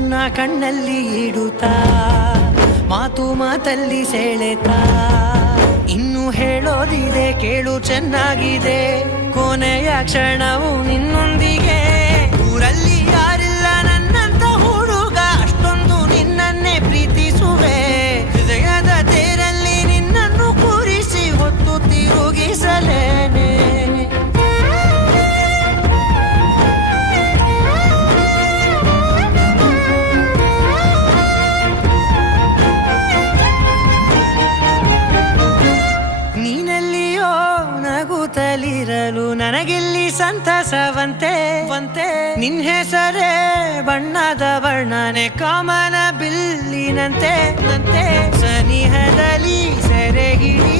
ನನ್ನ ಕಣ್ಣಲ್ಲಿ ಇಡುತ್ತಾ ಮಾತು ಮಾತಲ್ಲಿ ಸೆಳೆತಾ. ಇನ್ನು ಹೇಳೋದಿದೆ ಕೇಳು ಚೆನ್ನಾಗಿದೆ ಕೊನೆಯ ಕ್ಷಣವು ನಗುತ್ತಲಿರಲು ನನಗಿಲ್ಲಿ ಸಂತಸವಂತೆ. ವಂತೆ. ನಿನ್ ಹೆಸರೇ ಬಣ್ಣದ ವರ್ಣನೆ, ಕಾಮನ ಬಿಲ್ಲಿನಂತೆ. ನಂತೆ ಸನಿಹದಲ್ಲಿ ಸೆರೆ ಹಿಡಿವ ಸಲುಗೆ ಕಲಿಸುತ್ತಾ